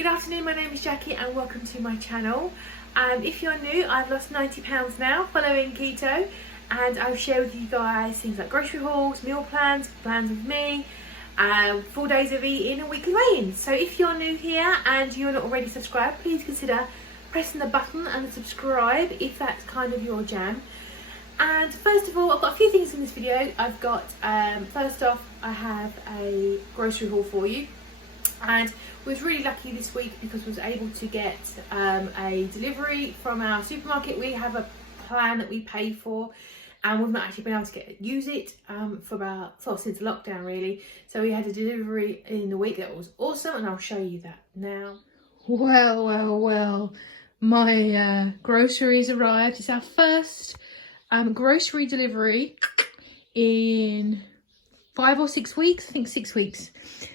Good afternoon, my name is Jackie and welcome to my channel. If you're new, I've lost 90 pounds now following keto, and I've shared with you guys things like grocery hauls, meal plans, plans with me, 4 days of eating and weekly weigh-ins. So if you're new here and you're not already subscribed, please consider pressing the button and subscribe if that's kind of your jam. And first of all, I've got a few things in this video. I've got, first off, I have a grocery haul for you. And was really lucky this week because I was able to get a delivery from our supermarket. We have a plan that we pay for, and we've not actually been able to use it for since lockdown really. So we had a delivery in the week that was awesome, and I'll show you that now. Well, my groceries arrived. It's our first grocery delivery in 5 or 6 weeks. I think 6 weeks.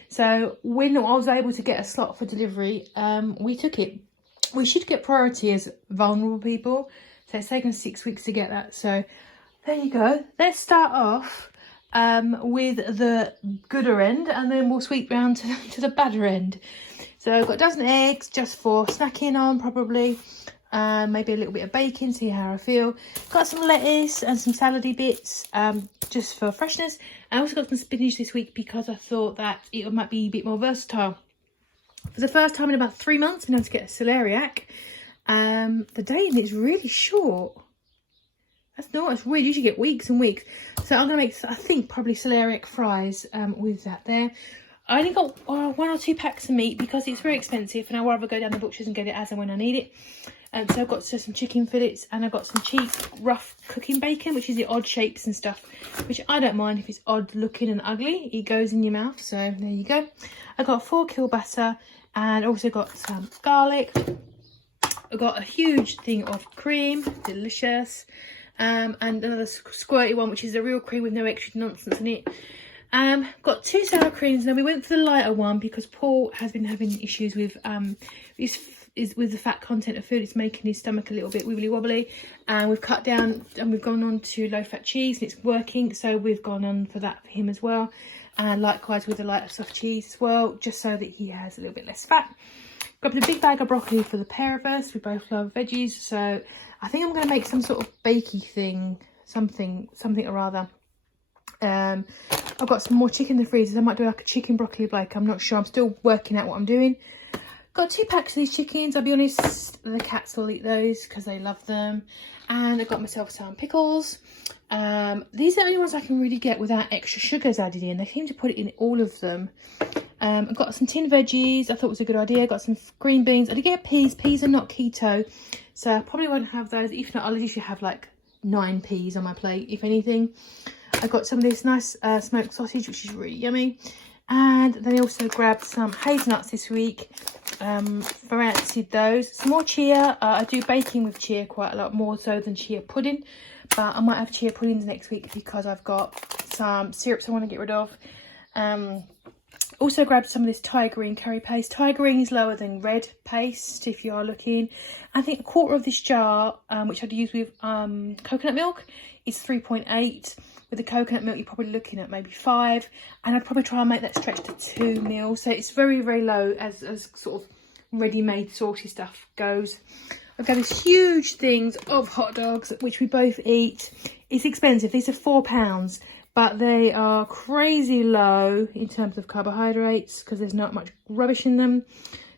So when I was able to get a slot for delivery, we took it. We should get priority as vulnerable people. So it's taken 6 weeks to get that. So there you go. Let's start off with the gooder end, and then we'll sweep round to the badder end. So I've got a dozen eggs just for snacking on probably. Maybe a little bit of bacon, see how I feel. Got some lettuce and some salady bits just for freshness. I also got some spinach this week because I thought that it might be a bit more versatile. For the first time in about 3 months, I've been able to get a celeriac. The day in it's really short. That's not, it's really, you usually get weeks and weeks. So I'm going to make, I think, probably celeriac fries with that there. I only got 1 or 2 packs of meat because it's very expensive, and I'd rather go down the butcher's and get it as and when I need it. So I've got some chicken fillets, and I've got some cheap rough cooking bacon, which is the odd shapes and stuff, which I don't mind if it's odd looking and ugly. It goes in your mouth, so there you go. I've got 4 kielbasa, and also got some garlic. I've got a huge thing of cream, delicious, and another squirty one, which is the real cream with no extra nonsense in it. Got 2 sour creams. Now we went for the lighter one because Paul has been having issues with with the fat content of food. It's making his stomach a little bit wibbly wobbly, and we've cut down and we've gone on to low fat cheese, and it's working, so we've gone on for that for him as well, and likewise with the lighter soft cheese as well, just so that he has a little bit less fat. Grabbed a big bag of broccoli for the pair of us. We both love veggies, so I think I'm going to make some sort of bakey thing, something or other. I've got some more chicken in the freezer. I might do like a chicken broccoli bake. I'm not sure. I'm still working out what I'm doing. Got 2 packs of these chickens. I'll be honest, the cats will eat those because they love them. And I got myself some pickles. These are the only ones I can really get without extra sugars added in. They seem to put it in all of them. I've got some tin veggies. I thought it was a good idea. Got some green beans. I did get peas. Peas are not keto, so I probably won't have those. If not, I'll usually have like 9 peas on my plate, if anything. I got some of this nice smoked sausage, which is really yummy. And then I also grabbed some hazelnuts this week. Fermented those. Some more chia. I do baking with chia quite a lot more so than chia pudding, but I might have chia puddings next week because I've got some syrups I want to get rid of. Also grabbed some of this Thai green curry paste. Thai green is lower than red paste if you are looking. I think 1/4 of this jar, which I'd use with coconut milk, is 3.8. With the coconut milk, you're probably looking at maybe 5, and I'd probably try and make that stretch to 2 mils. So it's very, very low as sort of ready-made saucy stuff goes. I've got these huge things of hot dogs, which we both eat. It's expensive. These are £4, but they are crazy low in terms of carbohydrates because there's not much rubbish in them.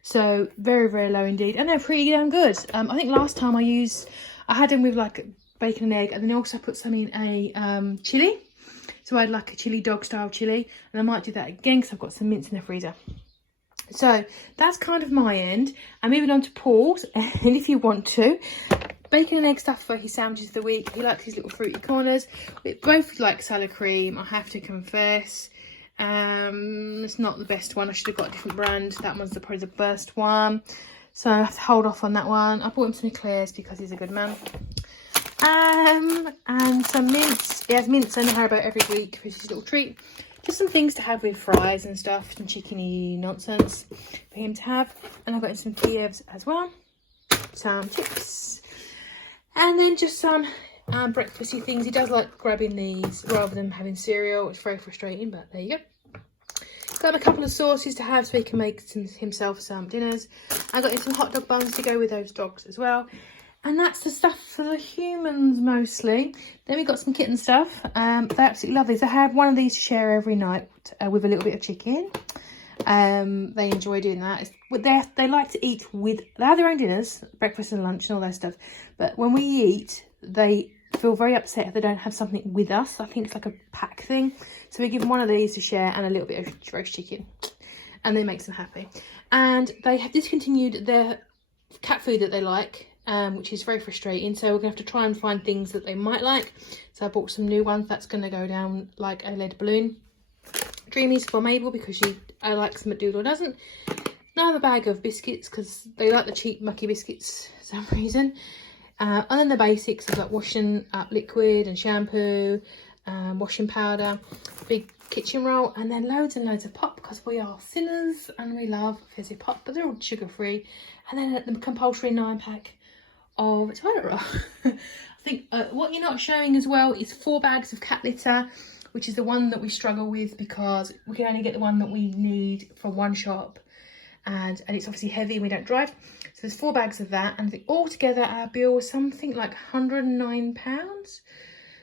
So very, very low indeed, and they're pretty damn good. I think last time I had them with like bacon and egg, and then I also put some in a chilli. So I had like a chili dog style chilli, and I might do that again because I've got some mince in the freezer. So that's kind of my end. I'm moving on to Paul's, and if you want to, bacon and egg stuff for his sandwiches of the week. He likes his little fruity corners. We both like salad cream, I have to confess. It's not the best one. I should have got a different brand. That one's probably the best one, so I have to hold off on that one. I bought him some eclairs because he's a good man. And some mince. He has mince and Haribo every week for his little treat. Just some things to have with fries and stuff, some chickeny nonsense for him to have. And I've got him some Kievs as well, some chips, and then just some breakfasty things. He does like grabbing these rather than having cereal. It's very frustrating, but there you go. Got him a couple of sauces to have so he can make himself some dinners. I got him some hot dog buns to go with those dogs as well. And that's the stuff for the humans mostly. Then we got some kitten stuff. They absolutely love these. I have one of these to share every night with a little bit of chicken. They enjoy doing that. They like to eat with, they have their own dinners, breakfast and lunch and all that stuff. But when we eat, they feel very upset if they don't have something with us. I think it's like a pack thing. So we give them one of these to share and a little bit of roast chicken. And it makes them happy. And they have discontinued their cat food that they like, which is very frustrating. So we're going to have to try and find things that they might like. So I bought some new ones. That's going to go down like a lead balloon. Dreamies for Mabel because she likes them, but Doodle doesn't. Another bag of biscuits because they like the cheap mucky biscuits for some reason. And then the basics of like washing up liquid and shampoo, washing powder, big kitchen roll, and then loads and loads of pop because we are sinners and we love fizzy pop, but they're all sugar free. And then the compulsory 9-pack of toilet roll. I think what you're not showing as well is 4 bags of cat litter, which is the one that we struggle with because we can only get the one that we need from one shop, and it's obviously heavy and we don't drive. So there's 4 bags of that, and I think altogether our bill was something like £109.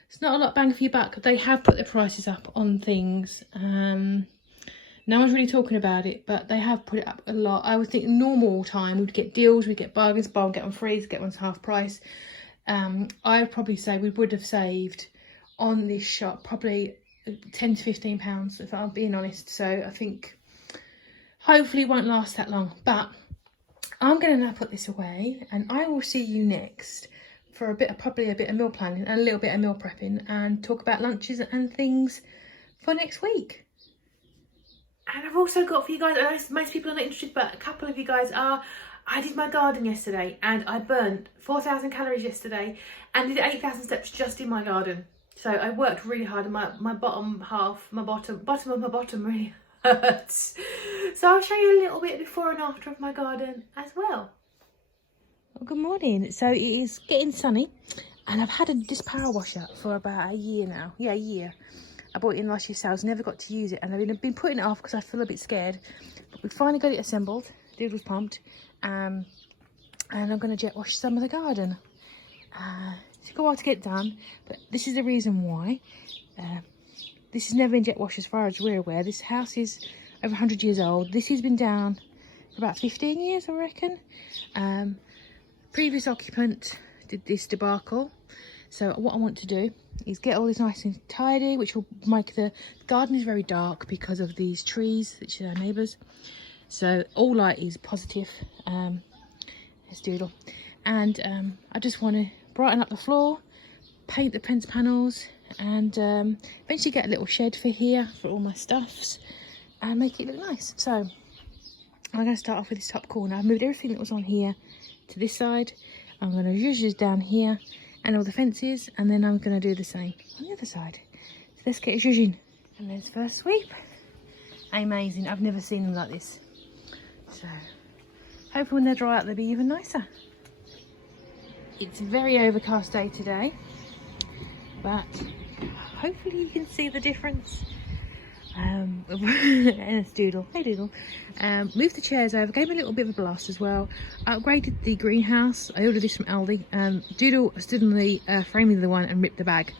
It's not a lot bang for your buck. They have put their prices up on things. No one's really talking about it, but they have put it up a lot. I would think normal time we'd get deals, we'd get bargains, buy one get one free, get one's half price. I'd probably say we would have saved on this shop probably £10 to £15 if I'm being honest. So I think hopefully it won't last that long, but I'm going to now put this away and I will see you next for probably a bit of meal planning and a little bit of meal prepping and talk about lunches and things for next week. And I've also got for you guys, I know most people are not interested, but a couple of you guys are. I did my garden yesterday and I burnt 4,000 calories yesterday and did 8,000 steps just in my garden. So I worked really hard and my bottom half, bottom of my bottom really hurts. So I'll show you a little bit before and after of my garden as well. Well, good morning. So it is getting sunny and I've had this power washer for about a year now. Yeah, a year. I bought it in last year's sales, never got to use it, and I've been putting it off because I feel a bit scared. But we finally got it assembled. Doodle's pumped. And I'm going to jet wash some of the garden. It took a while to get done, but this is the reason why. This has never been jet washed as far as we're aware. This house is over 100 years old. This has been down for about 15 years, I reckon. Previous occupant did this debacle. So what I want to do is get all this nice and tidy, which will make the garden is very dark because of these trees, which are our neighbours. So all light is positive. Let's Doodle. And I just want to brighten up the floor, paint the fence panels, and eventually get a little shed for here for all my stuffs and make it look nice. So I'm going to start off with this top corner. I've moved everything that was on here to this side. I'm going to use down here and all the fences, and then I'm going to do the same on the other side. So let's get zhuzhing. And there's first sweep. Amazing. I've never seen them like this. So hopefully when they're dry out they'll be even nicer. It's a very overcast day today, but hopefully you can see the difference. And it's Doodle. Hey Doodle. Moved the chairs over, gave me a little bit of a blast as well. Upgraded the greenhouse. I ordered this from Aldi. Doodle stood on the frame of the one and ripped the bag.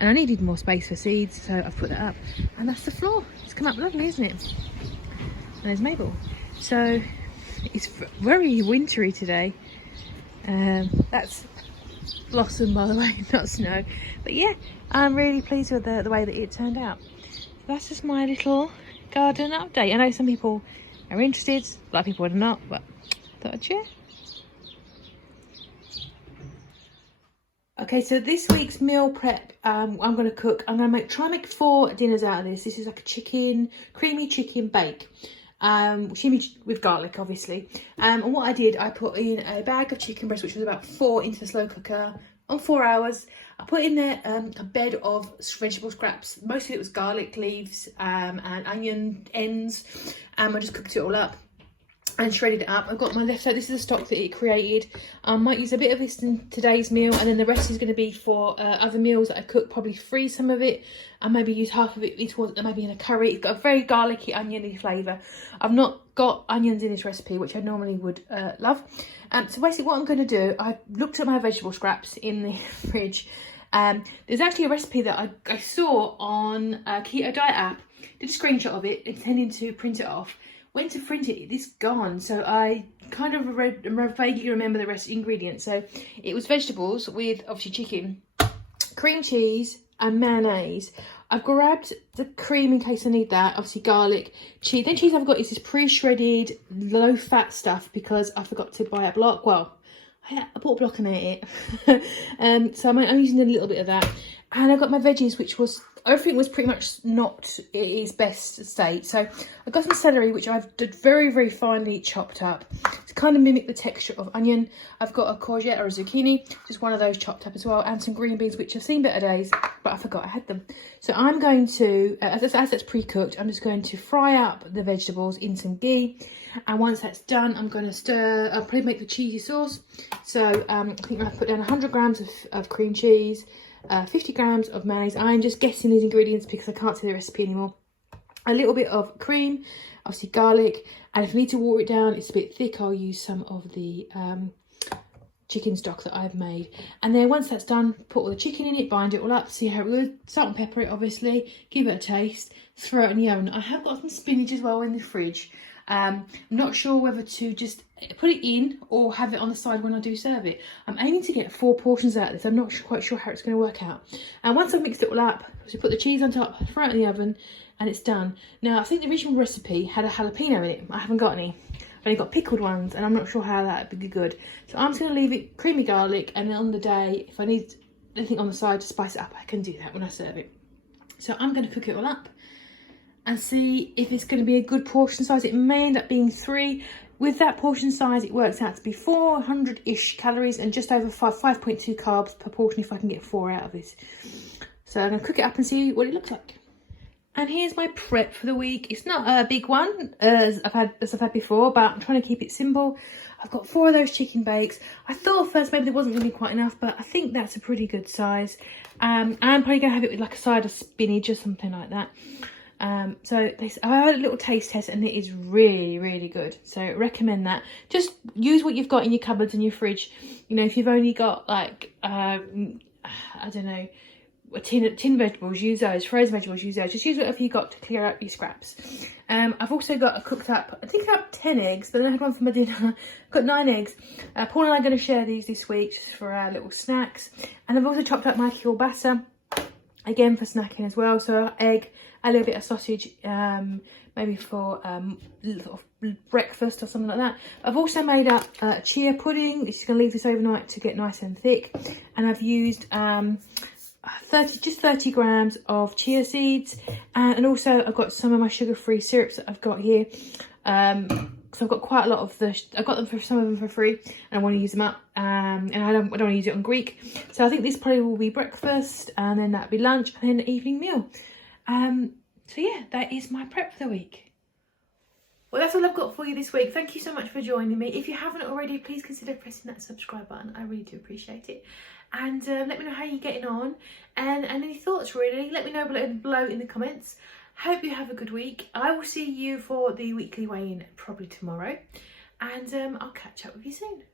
And I needed more space for seeds, so I've put that up. And that's the floor. It's come up lovely, isn't it? And there's Mabel. So it's very wintry today. That's blossom, by the way, not snow. But yeah, I'm really pleased with the way that it turned out. That's just my little garden update. I know some people are interested, a lot of people are not, but I thought I'd share. Okay, so this week's meal prep, I'm going to cook. I'm going to try and make 4 dinners out of this. This is like a creamy chicken bake. With garlic, obviously. And what I did, I put in a bag of chicken breast, which was about 4 into the slow cooker on 4 hours. I put in there a bed of vegetable scraps. Most of it was garlic leaves and onion ends. I just cooked it all up. and shredded it up. I've got my leftover. This is the stock that it created. I might use a bit of this in today's meal, and then the rest is going to be for other meals that I cook. Probably freeze some of it and maybe use half of it maybe in a curry. It's got a very garlicky, oniony flavour. I've not got onions in this recipe, which I normally would love. So basically what I'm going to do, I looked at my vegetable scraps in the fridge. There's actually a recipe that I saw on a Keto Diet app. Did a screenshot of it, intending to print it off. Went to print it, it's gone. So I kind of vaguely remember the rest of the ingredients. So it was vegetables with obviously chicken, cream cheese and mayonnaise. I've grabbed the cream in case I need that, obviously garlic, cheese. Then cheese I've got is this pre-shredded low fat stuff because I forgot to buy a block. Well, I bought a block and ate it. So I'm using a little bit of that. And I've got my veggies, which was, everything was pretty much not its best state. So I got some celery, which I've very, very finely chopped up to kind of mimic the texture of onion. I've got a courgette or a zucchini, just one of those chopped up as well, and some green beans, which have seen better days, but I forgot I had them. So I'm going to, as it's pre-cooked, I'm just going to fry up the vegetables in some ghee. And once that's done, I'm going to stir, I'll probably make the cheesy sauce. So I think I'll put down 100 grams of cream cheese, 50 grams of mayonnaise. I'm just guessing these ingredients because I can't see the recipe anymore. A little bit of cream, obviously garlic, and if I need to water it down, it's a bit thick, I'll use some of the chicken stock that I've made. And then once that's done, put all the chicken in it, bind it all up, see how it goes, salt and pepper it obviously, give it a taste, throw it in the oven. I have got some spinach as well in the fridge. I'm not sure whether to just put it in or have it on the side when I do serve it. I'm aiming to get 4 portions out of this. I'm not quite sure how it's going to work out. And once I've mixed it all up, so put the cheese on top, throw it in the oven, and it's done. Now, I think the original recipe had a jalapeno in it. I haven't got any. I've only got pickled ones, and I'm not sure how that would be good. So I'm just going to leave it creamy garlic, and then on the day, if I need anything on the side to spice it up, I can do that when I serve it. So I'm going to cook it all up and see if it's going to be a good portion size. It may end up being 3. With that portion size, it works out to be 400-ish calories and just over 5.2 carbs per portion if I can get 4 out of this. So I'm going to cook it up and see what it looks like. And here's my prep for the week. It's not a big one as I've had before, but I'm trying to keep it simple. I've got 4 of those chicken bakes. I thought first maybe there wasn't going to be quite enough, but I think that's a pretty good size. I'm probably going to have it with like a side of spinach or something like that. So I had a little taste test and it is really, really good. So recommend that. Just use what you've got in your cupboards and your fridge. You know, if you've only got like, I don't know, tin vegetables, use those. Frozen vegetables, use those. Just use whatever you got to clear out your scraps. I've also got cooked up, I think I have 10 eggs, but then I had one for my dinner. I've got 9 eggs. Paul and I are going to share these this week just for our little snacks. And I've also chopped up my kielbasa, again for snacking as well. So egg, a little bit of sausage, maybe for breakfast or something like that. I've also made up chia pudding. This is going to leave this overnight to get nice and thick. And I've used 30 grams of chia seeds, and also I've got some of my sugar-free syrups that I've got here. So I've got quite a lot of I got them for some of them for free, and I want to use them up. And I don't want to use it on Greek. So I think this probably will be breakfast, and then that'll be lunch, and then the evening meal. So yeah, that is my prep for the week. Well, that's all I've got for you this week. Thank you so much for joining me. If you haven't already, please consider pressing that subscribe button. I really do appreciate it. And let me know how you're getting on, and any thoughts really. Let me know below in the comments. Hope you have a good week. I will see you for the weekly weigh-in probably tomorrow, and I'll catch up with you soon.